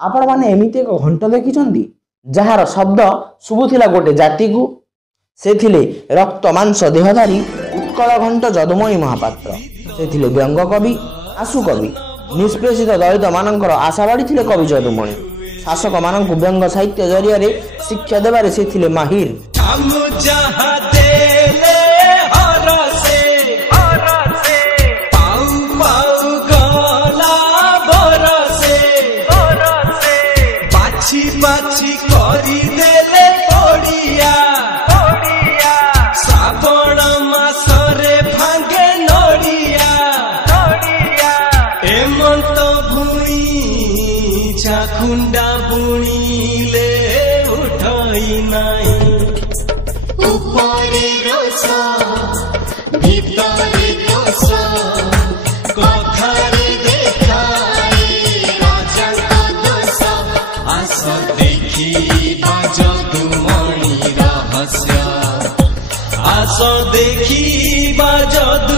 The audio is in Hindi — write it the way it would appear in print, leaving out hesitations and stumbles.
आपण माने एमिति एक घंट देखिछन्ती जार शब्द शुभुथिला गोटे जाति को से थिले रक्त मांस देहधारी उत्कल घंट जदुमणि महापात्र से थिले व्यंग कवि आशु कवि निष्पेषित दलित मानकर आशा बाड़ी थिले कवि जदुमणि शासक मानक व्यंग साहित्य जरिया शिक्षा देवारे से थिले माहिर बाछी करी देले पड़िया श्रावण मासरे भांगे नड़िया एमंत भूमि चाखुंडा बुणीले उठई नाही ऊपरे रोष भीतरे दोष कथारे देखाए राजा का दोष आस देखी जदुमणि रहस्य आस देखी जदु